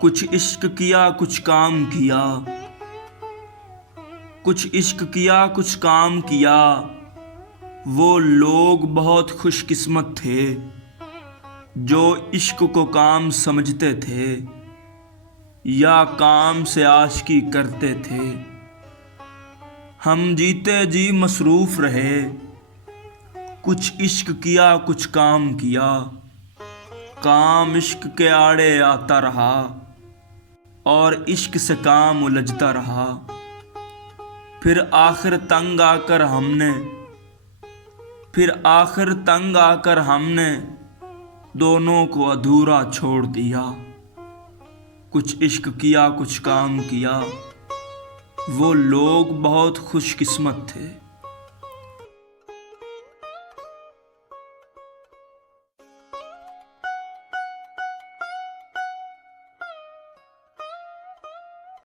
कुछ इश्क किया कुछ काम किया, कुछ इश्क किया कुछ काम किया। वो लोग बहुत खुशकिस्मत थे जो इश्क को काम समझते थे या काम से आशिकी करते थे। हम जीते जी मसरूफ़ रहे, कुछ इश्क किया कुछ काम किया। काम इश्क के आड़े आता रहा और इश्क से काम उलझता रहा। फिर आखिर तंग आकर हमने दोनों को अधूरा छोड़ दिया। कुछ इश्क किया कुछ काम किया। वो लोग बहुत खुशकिस्मत थे।